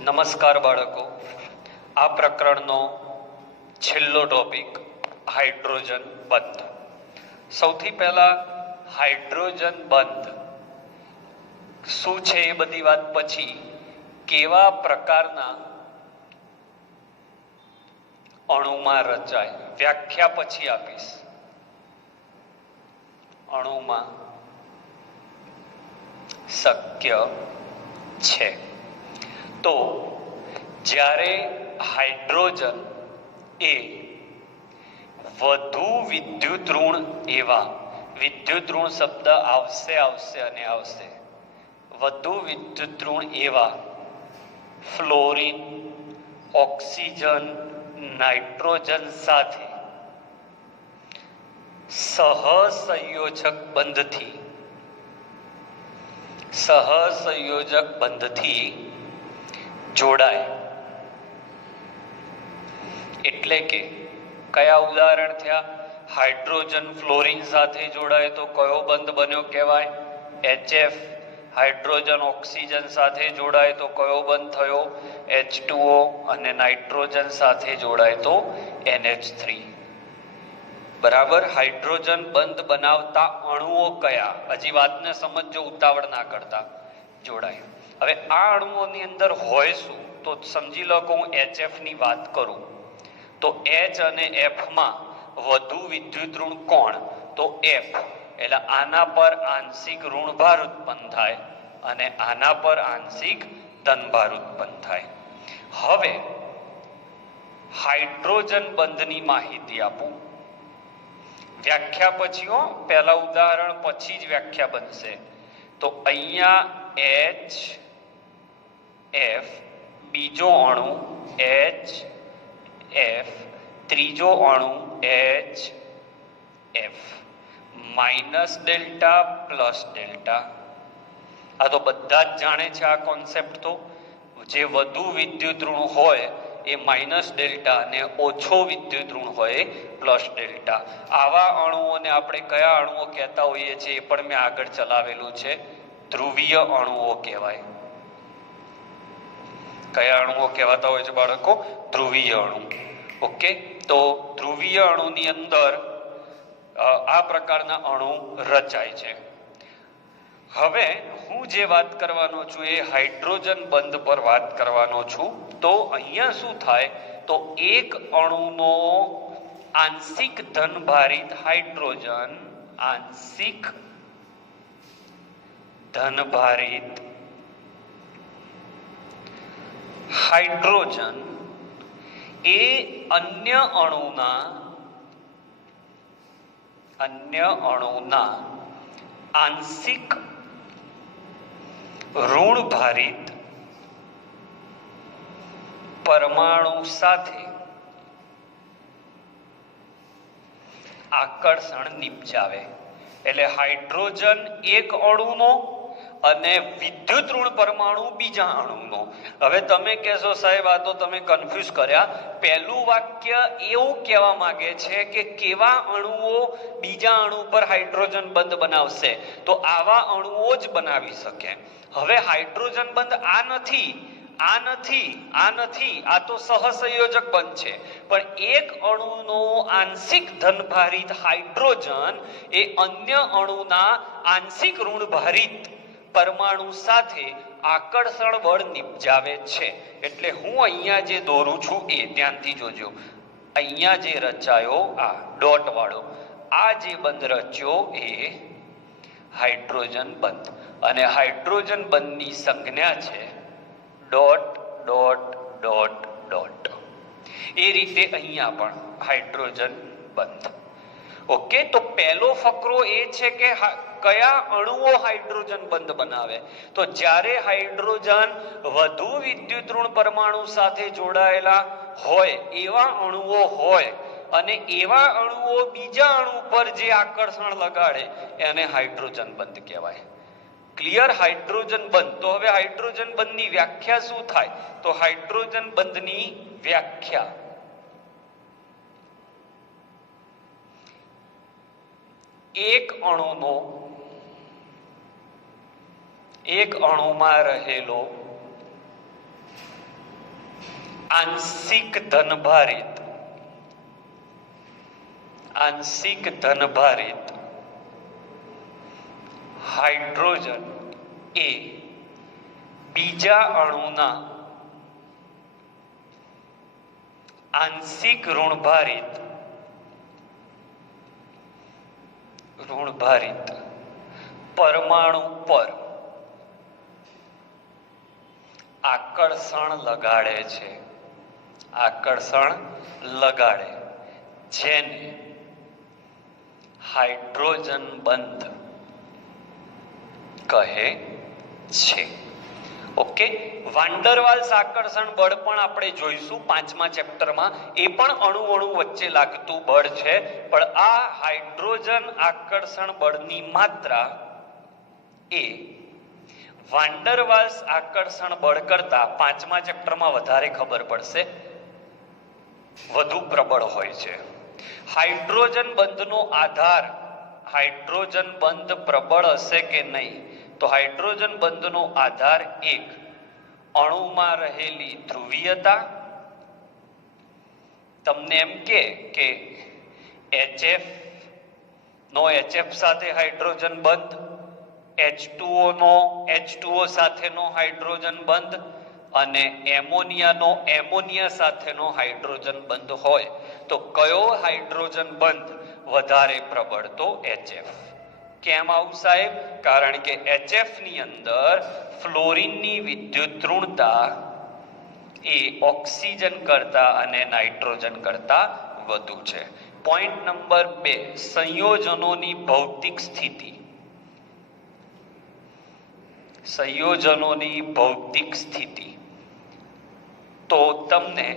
નમસ્કાર બાળકો, આ પ્રકરણનો છેલ્લો ટોપિક હાઇડ્રોજન બંધ. સૌથી પહેલા હાઇડ્રોજન બંધ શું છે એ બધી વાત પછી કેવા પ્રકારના અણુમાં રચાય વ્યાખ્યા પછી આપીશ. અણુમાં શક્ય છે. તો જ્યારે હાઇડ્રોજન એ વધુ વિદ્યુત ઋણ એવા, વિદ્યુત ઋણ શબ્દ આવશે અને આવશે, વધુ વિદ્યુત ઋણ એવા ફ્લોરિન, ઓક્સિજન, નાઇટ્રોજન સાથે સહસંયોજક બંધથી જોડાય. એટલે કે કયા ઉદાહરણ થયા? હાઇડ્રોજન ફ્લોરિન સાથે જોડાય તો કયો બંધ બન્યો કહેવાય? HF. હાઇડ્રોજન ઓક્સિજન સાથે જોડાય તો કયો બંધ થયો? H2O. અને નાઇટ્રોજન સાથે જોડાય તો NH3. બરાબર. હાઇડ્રોજન બંધ બનાવતા અણુઓ કયા? હજી વાતને સમજો, ઉતાવળ ના કરતા. જોડાય. હવે આ અણુઓની અંદર હોય શું તો સમજી લો કે હું HF ની વાત કરું તો H અને F માં વધુ વિદ્યુત ઋણ કોણ? તો F. એટલે આના પર આંશિક ઋણભાર ઉત્પન્ન થાય અને આના પર આંશિક ધનભાર ઉત્પન્ન થાય. હવે હાઇડ્રોજન બંધની માહિતી આપું. વ્યાખ્યા પછી હો, પહેલા ઉદાહરણ પછી જ વ્યાખ્યા બનશે. તો અહીંયા HF, બીજો અણુ HF, ત્રીજો અણુ HF, minus delta plus delta. આ તો બધા જ જાણે છે આ કોન્સેપ્ટ. તો જે વધુ વિદ્યુત ઋણ હોય એ માઇનસ ડેલ્ટા અને ઓછો વિદ્યુત ઋણ હોય પ્લસ ડેલ્ટા. આવા અણુઓને આપણે કયા અણુઓ કહેતા હોઈએ છીએ એ પણ મેં આગળ ચલાવેલું છે. ધ્રુવીય અણુઓ કહેવાય. કયા અણુઓ કહેવાતા હોય છે બાળકો? ધ્રુવીય અણુ. ઓકે. તો ધ્રુવીય અણુની અંદર આ પ્રકારના અણુ રચાય છે. હવે હું જે વાત કરવાનો છું એ હાઇડ્રોજન બંધ પર વાત કરવાનો છું. તો અહીંયા શું થાય તો એક અણુનો આંશિક ધનભારિત હાઇડ્રોજન, આંશિક ધનભારિત હાઇડ્રોજન એ અન્ય અણુના આંશિક ઋણભારિત પરમાણુ સાથે આકર્ષણ નિપજાવે. એટલે હાઇડ્રોજન એક અણુનો અને વિદ્યુત ઋણ પરમાણુ બીજા અણુનો. હવે તમે કહેશો સાહેબ આ તો તમે કન્ફ્યુઝ કર્યા. પહેલું વાક્ય એવું કહેવા માંગે છે કે કેવા અણુઓ બીજા અણુ પર હાઇડ્રોજન બંધ બનાવશે તો આવા અણુઓ જ બનાવી શકે. હવે હાઇડ્રોજન બંધ આ નથી, આ તો સહસંયોજક બંધ છે. પણ એક અણુનો આંશિક ધનભારિત હાઇડ્રોજન એ અન્ય અણુના આંશિક ઋણભારિત પરમાણુ સાથે આકર્ષણ બળ નિપજાવે છે. એટલે હું અહીંયા જે દોરું છું એ ધ્યાનથી જોજો. અહીંયા જે રચાયો આ ડોટ વાળો આ જે બંધ રચ્યો એ હાઇડ્રોજન બંધ. અને હાઇડ્રોજન બંધની સંજ્ઞા છે ડોટ ડોટ ડોટ ડોટ. એ રીતે અહીંયા પણ હાઇડ્રોજન બંધ. ઓકે. તો પહેલો ફકરો એ છે કે કયા અણુઓ હાઇડ્રોજન બંધ બનાવે? તો જ્યારે હાઇડ્રોજન વધુ વિદ્યુત ઋણ પરમાણુ સાથે જોડાયેલા હોય એવા અણુઓ હોય અને એવા અણુઓ બીજા અણુ પર જે આકર્ષણ લગાડે એને હાઇડ્રોજન બંધ કહેવાય. ક્લિયર? હાઇડ્રોજન બંધ. તો હવે હાઇડ્રોજન બંધની વ્યાખ્યા શું થાય? તો હાઇડ્રોજન બંધની વ્યાખ્યા એક અણુમાં રહેલો આંશિક ધનભારિત હાઇડ્રોજન એ બીજા અણુના આંશિક ઋણભારિત પરમાણુ પર આકર્ષણ લગાડે જેને હાઇડ્રોજન બંધ કહે છે. ઓકે, વાન ડર વાલ્સ આકર્ષણ બળ પણ આપણે જોઈશું 5મા ચેપ્ટરમાં. એ પણ અણુ વચ્ચે લાગતું બળ છે, પણ આ હાઇડ્રોજન આકર્ષણ બળની માત્રા એ વાન ડર વાલ્સ આકર્ષણ બળ કરતા 5મા ચેપ્ટરમાં વધારે ખબર પડશે, વધુ પ્રબળ હોય છે. હાઇડ્રોજન બંધનો આધાર, હાઇડ્રોજન બંધ પ્રબળ હશે કે નહીં, તો હાઇડ્રોજન બંધનો આધાર એક અણુમાં રહેલી ધ્રુવીયતા. તમને એમ કે HF નો HF સાથે હાઇડ્રોજન બંધ, H2O નો H2O સાથેનો હાઇડ્રોજન બંધ અને એમોનિયાનો એમોનિયા સાથેનો હાઇડ્રોજન બંધ હોય તો કયો હાઇડ્રોજન બંધ વધારે પ્રબળ? તો HF. કેમ આવું સાહેબ? કારણ કે HF ની અંદર ફ્લોરિનની વિદ્યુત ઋણતા એ ઓક્સિજન કરતા અને નાઇટ્રોજન કરતા વધુ છે. પોઈન્ટ નંબર 2, સંયોજનોની ભૌતિક સ્થિતિ. તો તમને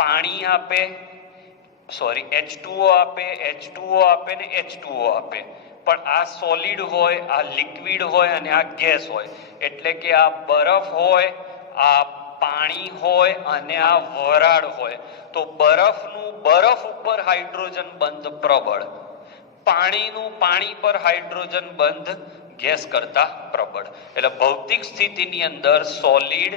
પાણી આપે, H2O આપે ને H2O આપે, પણ આ સોલિડ હોય, આ લિક્વિડ હોય અને આ ગેસ હોય. એટલે કે આ બરફ હોય, આ પાણી હોય અને આ વરાળ હોય. તો બરફનું બરફ ઉપર હાઇડ્રોજન બંધ પ્રબળ, પાણીનું પાણી પર હાઇડ્રોજન બંધ ગેસ કરતા પ્રબળ. એટલે ભૌતિક સ્થિતિની અંદર સોલિડ,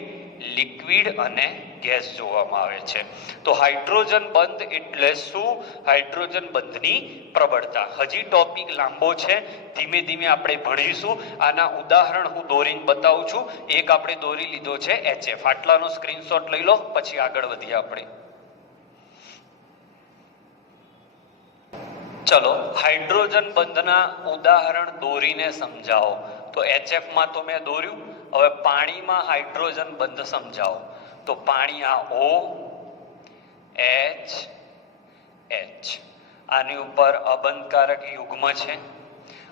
લિક્વિડ અને ગેસ જોવામાં આવે છે. તો હાઇડ્રોજન બંધ એટલે શું? હાઇડ્રોજન બંધની પ્રબળતા. હજી ટોપિક લાંબો છે, ધીમે ધીમે આપણે ભણીશું. આના ઉદાહરણ હું દોરીને બતાવું છું. એક આપણે દોરી લીધો છે HF. આટલાનો સ્ક્રીનશોટ લઈ લો, પછી આગળ વધીએ આપણે. ચલો, હાઇડ્રોજન બંધના ઉદાહરણ દોરીને સમજાવો. તો HF માં તો મેં દોર્યું, હવે પાણીમાં હાઇડ્રોજન બંધ સમજાવો. તો પાણી આ O H H, આની ઉપર અબંધકારક યુગ્મ છે.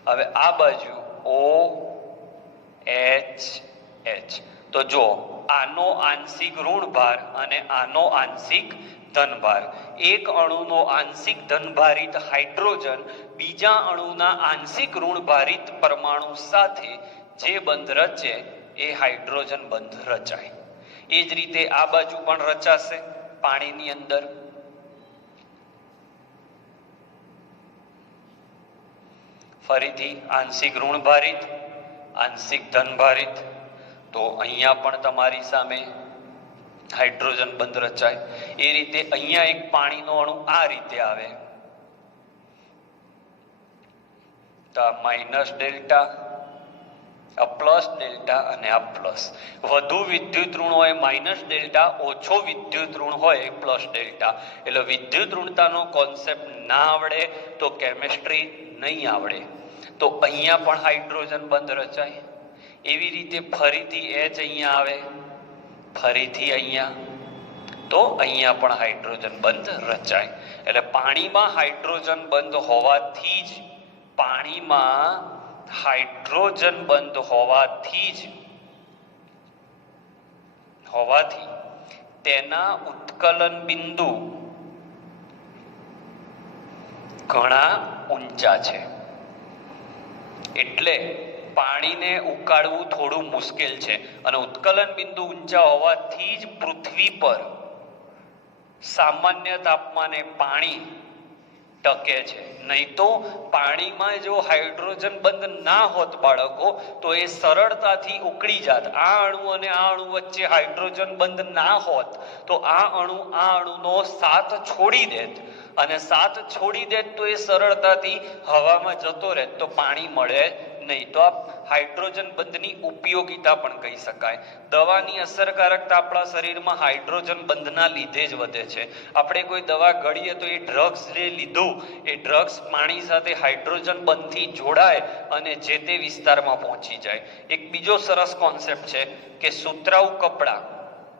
હવે આ બાજુ O H H. તો જો આનો આંશિક ઋણભાર અને આનો આંશિક ધનભાર. એક અણુનો આંશિક ધનભારિત હાઇડ્રોજન બીજા અણુના આંશિક ઋણભારિત પરમાણુ સાથે જે બંધ રચે એ હાઇડ્રોજન બંધ રચાય. એ જ રીતે આ બાજુ પણ રચાશે પાણીની અંદર. ફરીથી આંશિક ઋણભારિત, આંશિક ધનભારિત. તો અહીંયા પણ તમારી સામે હાઇડ્રોજન બંધ રચાય. એ રીતે અહીંયા એક પાણીનો અણુ આ રીતે આવે, તો આ માઇનસ ડેલ્ટા, આ પ્લસ ડેલ્ટા અને આ પ્લસ. વધુ વિદ્યુત ઋણ હોય માઇનસ ડેલ્ટા, ઓછો વિદ્યુત ઋણ હોય પ્લસ ડેલ્ટા. એટલે વિદ્યુત ઋણતાનો કોન્સેપ્ટ ના આવડે તો કેમિસ્ટ્રી નહીં આવડે. તો અહીંયા પણ હાઇડ્રોજન બંધ રચાય. એવી રીતે ફરીથી H અહીંયા આવે, ફરીથી અહીંયા, તો અહીંયા પણ હાઇડ્રોજન બંધ રચાય. એટલે પાણીમાં હાઇડ્રોજન બંધ હોવાથી જ, પાણીમાં હાઇડ્રોજન બંધ હોવાથી તેના ઉત્કલન બિંદુ ઘણા ઊંચા છે. એટલે પાણીને ઉકાળવું થોડું મુશ્કેલ છે. અને ઉત્કલન બિંદુ ઊંચા હોવાથી જ પૃથ્વી પર સામાન્ય તાપમાને પાણી ટકે છે. નહીં તો પાણીમાં જો હાઇડ્રોજન બંધ ના હોત બાળકો તો એ સરળતાથી ઉકળી જાત. આ અણુ અને આ અણુ વચ્ચે હાઇડ્રોજન બંધ ના હોત તો આ અણુનો સાથ છોડી દેત, અને સાથ છોડી દેત તો એ સરળતાથી હવામાં જતો રહેત, તો પાણી મળે નહીં. તો આ હાઇડ્રોજન બંધની ઉપયોગિતા પણ કહી શકાય. દવાની અસરકારકતા આપણા શરીરમાં હાઇડ્રોજન બંધના લીધે જ વધે છે. આપણે કોઈ દવા ગળીએ તો એ ડ્રગ્સ જે લીધું એ ડ્રગ્સ પાણી સાથે હાઇડ્રોજન બંધથી જોડાય અને જે તે વિસ્તારમાં પહોંચી જાય. એક બીજો સરસ કોન્સેપ્ટ છે કે સુતરાઉ કપડા,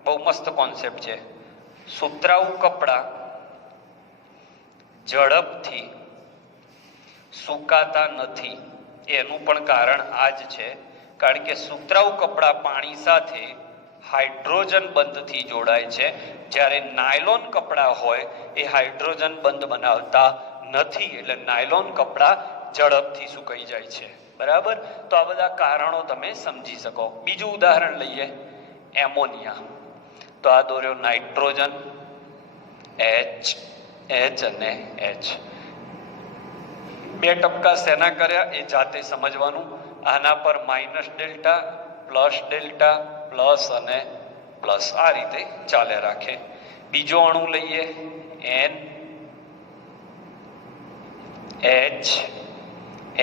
બહુ મસ્ત કોન્સેપ્ટ છે. સુતરાઉ કપડા ઝડપથી સુકાતા નથી. એનું પણ કારણ આ જ છે, કારણ કે સુતરાઉ કપડા પાણી સાથે હાઇડ્રોજન બંધથી જોડાય છે, જ્યારે નાયલોન કપડા હોય એ હાઇડ્રોજન બંધ બનાવતા નથી. એટલે નાયલોન કપડા ઝડપથી સુકાઈ જાય છે. બરાબર? તો આ બધા કારણો તમે સમજી શકો. બીજું ઉદાહરણ લઈએ, એમોનિયા. તો આ દોર્યો નાઇટ્રોજન, H અને H. બે ટપકા શેના કર્યા એ જાતે સમજવાનું. આના પર minus delta, plus delta, plus અને પ્લસ, આ રીતે ચાલે રાખે. બીજો અણુ લઈએ, N, H,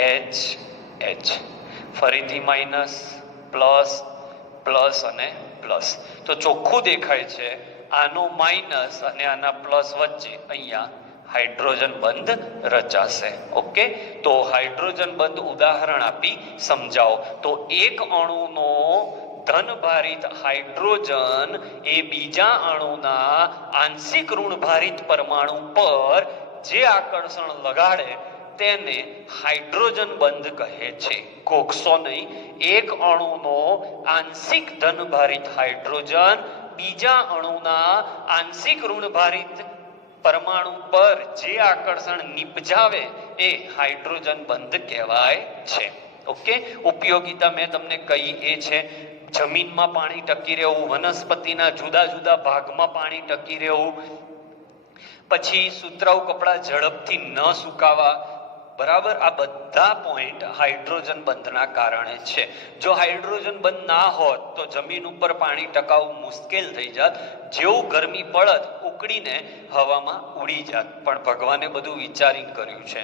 H, H. ફરીથી માઇનસ, પ્લસ, પ્લસ અને પ્લસ. તો ચોખ્ખું દેખાય છે આનો માઇનસ અને આના પ્લસ વચ્ચે અહીંયા હાઇડ્રોજન બંધ રચાશે. ઓકે, તો હાઇડ્રોજન બંધ ઉદાહરણ આપી સમજાવો. તો એક અણુનો ધનભારિત હાઇડ્રોજન એ બીજા અણુના આંશિક ઋણભારિત પરમાણુ પર જે આકર્ષણ લગાડે તેને હાઇડ્રોજન બંધ કહે છે. ઘોઘશો નહીં. એક અણુનો આંશિક ધનભારિત હાઇડ્રોજન બીજા અણુના આંશિક ઋણભારિત પરમાણુ પર જે આકર્ષણ નિપજાવે એ હાઇડ્રોજન બંધ કહેવાય છે. ઓકે, ઉપયોગિતા મેં તમને કહી એ છે જમીનમાં પાણી ટકી રહેવું, વનસ્પતિના જુદા જુદા ભાગમાં પાણી ટકી રહેવું, પછી સુતરાઉ કપડા ઝડપથી ન સુકાવા. બરાબર? આ બધા પોઈન્ટ હાઇડ્રોજન બંધના કારણે છે. જો હાઇડ્રોજન બંધ ના હોત તો જમીન ઉપર પાણી ટકાવવું મુશ્કેલ થઈ જાત. જેવું ગરમી પડત ઉકળીને હવામાં ઉડી જાત. પણ ભગવાને બધું વિચારીને કર્યું છે.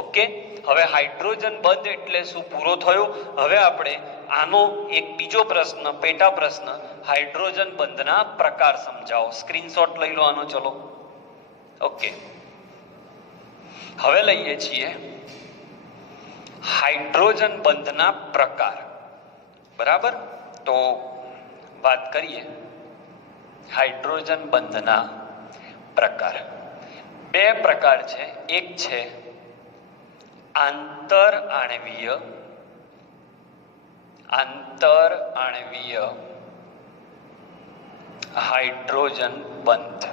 ઓકે, હવે હાઇડ્રોજન બંધ એટલે શું પૂરો થયો. હવે આપણે આનો એક બીજો પ્રશ્ન, પેટા પ્રશ્ન, હાઇડ્રોજન બંધના પ્રકાર સમજાવો. સ્ક્રીનશોટ લઈ લો આનો. ચલો, ઓકે, હવે લઈએ છીએ હાઇડ્રોજન બંધના પ્રકાર. બરાબર? તો વાત કરીએ હાઇડ્રોજન બંધના પ્રકાર. બે પ્રકાર છે. એક છે આંતર આણ્વીય હાઇડ્રોજન બંધ.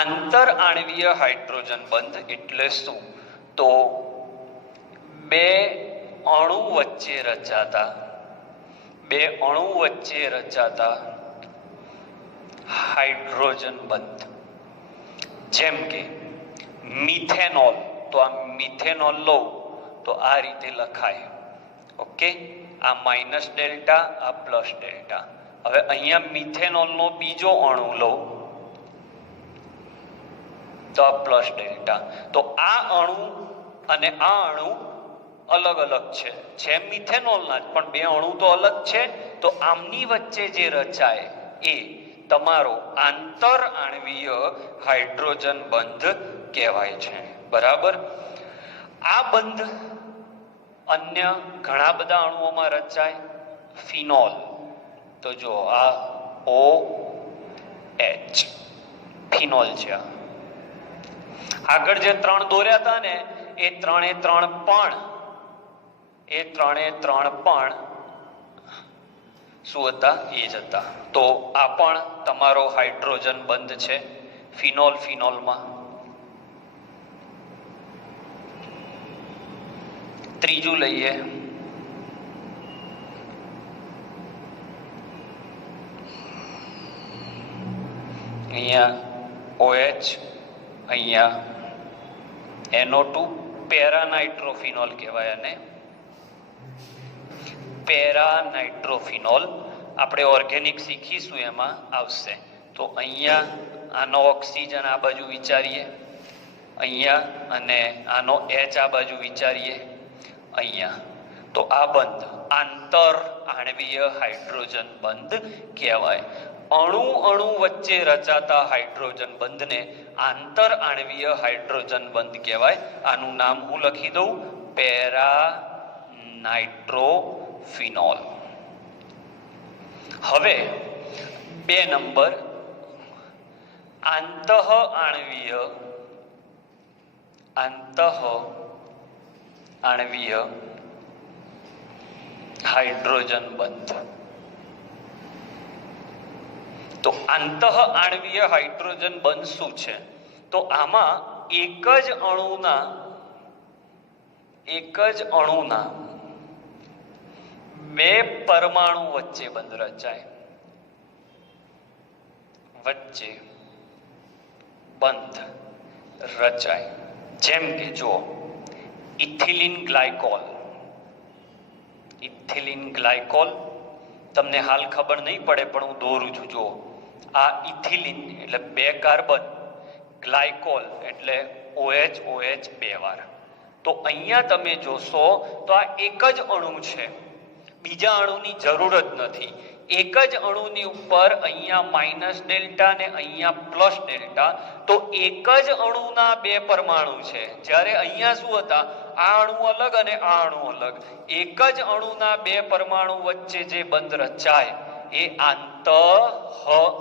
આંતર આણ્વીય હાઇડ્રોજન બંધ એટલે શું? તો બે અણુ વચ્ચે રચાતા હાઇડ્રોજન બંધ. જેમ કે મિથેનોલ. તો આ મિથેનોલ લો તો આ રીતે લખાય. ઓકે, આ માઇનસ ડેલ્ટા, આ પ્લસ ડેલ્ટા. હવે અહીંયા મિથેનોલનો બીજો અણુ લો તો આ પ્લસ ડેલ્ટા. તો આ અણુ અને આ અણુ અલગ અલગ છે મિથેનોલના જ, પણ બે અણુ તો અલગ છે. તો આમની વચ્ચે જે રચાય એ તમારો આંતર આણ્વીય હાઇડ્રોજન બંધ કહેવાય છે. બરાબર? આ બંધ અન્ય ઘણા બધા અણુઓમાં રચાય. ફિનોલ. તો જો આ OH ફિનોલ છે. આગળ જે ત્રણ દોર્યા હતા ને એ ત્રણે ત્રણ પણ શું હતા? એ જ હતા. તો આ પણ તમારો હાઇડ્રોજન બંધ છે ફિનોલમાં. ત્રીજું લઈએ અહીંયા OH, અહીંયા NO2 પેરાનાઇટ્રોફિનોલ કહેવાય, અને પેરાનાઇટ્રોફિનોલ આપણે ઓર્ગેનિક શીખીશું એમાં આવશે. તો અહીંયા આનો ઓક્સિજન આ બાજુ વિચારીએ અહીંયા, અને આનો H આ બાજુ વિચારીએ અહીંયા. તો આ બંધ આંતર આણ્વીય હાઇડ્રોજન બંધ કહેવાય. અણુ અણુ વચ્ચે રચાતા હાઇડ્રોજન બંધને આંતર આણ્વીય હાઇડ્રોજન બંધ કહેવાય. આનું નામ હું લખી દઉં, પેરાનાઇટ્રોફિનોલ. હવે 2 નંબર, આંતઃ આણ્વીય હાઇડ્રોજન બંધ. તો આંતઃ આણ્વીય હાઇડ્રોજન બંધ શું છે? તો આમાં એક જ અણુના 2 પરમાણુ વચ્ચે બંધ રચાય, જેમ કે જુઓ, ઇથિલિન ગ્લાયકોલ તમને હાલ ખબર નહીં પડે પણ હું દોરું છું. જુઓ, આ ઇથિલિન એટલે 2 કાર્બન, ગ્લાયકોલ એટલે OH 2 વાર. તો અહીંયા તમે જોશો તો આ એક જ અણુ છે, બીજા અણુની જરૂર જ નથી. એક જ અણુની ઉપર અહીંયા માઇનસ ડેલ્ટા ને અહીંયા પ્લસ ડેલ્ટા, તો એક જ અણુના 2 પરમાણુ છે. જ્યારે અહીંયા શું હતા, આ અણુ અલગ અને આ અણુ અલગ. એક જ અણુના 2 પરમાણુ વચ્ચે જે બંધ રચાય એ આંતઃ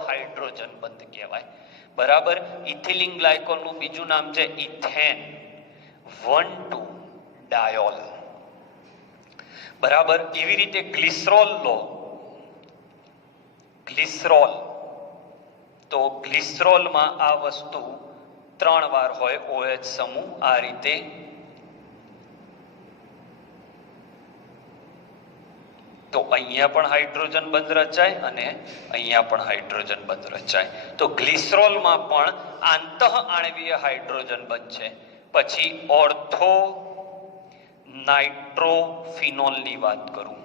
હાઇડ્રોજન બંધ કહેવાય. બરાબર. ઇથિલિન ગ્લાયકોલનું બીજું નામ છે ઇથેન 1,2-ડાયોલ. બરાબર. એવી રીતે ગ્લિસરોલ લો, તો ગ્લિસરોલમાં આ વસ્તુ 3 વાર હોય, OH સમૂહ આ રીતે. તો અહીંયા પણ હાઇડ્રોજન બંધ રચાય અને અહીંયા પણ હાઇડ્રોજન બંધ રચાય. તો ગ્લિસરોલમાં પણ આંતઃ આણ્વીય હાઇડ્રોજન બંધ છે. પછી ઓર્થો નાઇટ્રોફિનોલની વાત કરું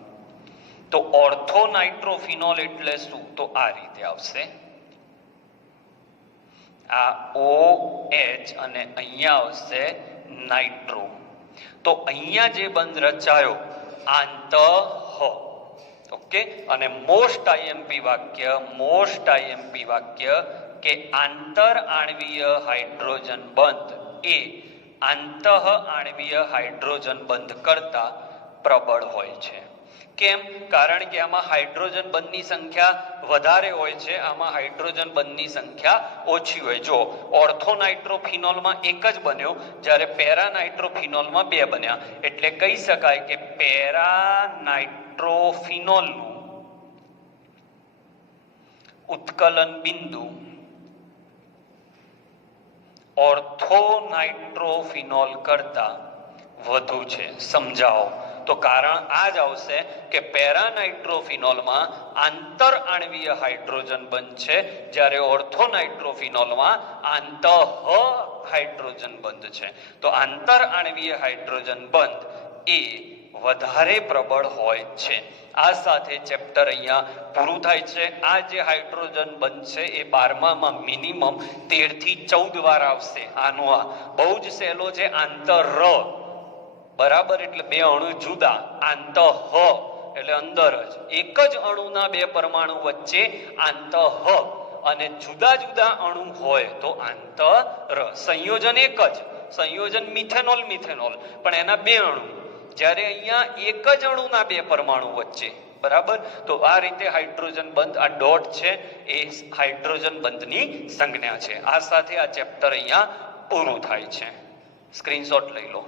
તો ઓર્થો નાઇટ્રોફિનોલ એટલે શું? તો આ રીતે આવશે, આ OH અને અહીંયા આવશે નાઇટ્રો. તો અહીંયા જે બંધ રચાયો આંતઃ, ઓકે. અને મોસ્ટ આઈએમપી વાક્ય કે આંતર આણ્વીય હાઇડ્રોજન બંધ એ આંતઃ આણ્વીય હાઇડ્રોજન બંધ કરતા પ્રબળ હોય છે. કેમ? કારણ કે આમાં હાઇડ્રોજન બંધની સંખ્યા વધારે હોય છે, આમાં હાઇડ્રોજન બંધની સંખ્યા ઓછી હોય. જો ઓર્થોનાઇટ્રોફિનોલમાં 1 જ બન્યો, જ્યારે પેરાનાઇટ્રોફિનોલમાં 2 બન્યા. એટલે કહી શકાય કે પેરાનાઇટ્રોફિનોલનું ઉત્કલન બિંદુ ઓર્થોનાઇટ્રોફિનોલ કરતા વધુ છે. સમજાવો. તો કારણ આ જ આવશે કે પેરાનાઇટ્રોફિનોલમાં આંતર આણ્વીય હાઇડ્રોજન બંધ છે, જ્યારે ઓર્થોનાઇટ્રોફિનોલમાં આંતઃ હાઇડ્રોજન બંધ છે. તો આંતર આણ્વીય હાઇડ્રોજન બંધ એ વધારે પ્રબળ હોય છે. આ સાથે ચેપ્ટર અહીંયા પૂરું થાય છે. આ જે હાઇડ્રોજન બંધ છે એ 12મામાં મિનિમમ 13 થી 14 વાર આવશે. આનો આ બહુ જ સહેલો છે. આંતર, બરાબર, એટલે 2 અણુ જુદા, આંતઃ એટલે અંદર જ. એક જ અણુના 2 પરમાણુ વચ્ચે આંતઃ, અને જુદા જુદા અણુ હોય તો આંતર. સંયોજન એક જ, સંયોજન મિથેનોલ પણ એના 2 અણુ, જ્યારે અહીંયા એક જ અણુના 2 પરમાણુ વચ્ચે. બરાબર. તો આ રીતે હાઇડ્રોજન બંધ, આ ડોટ છે એ હાઇડ્રોજન બંધની સંજ્ઞા છે. આ સાથે આ ચેપ્ટર અહીંયા પૂરું થાય છે. સ્ક્રીનશોટ લઈ લો.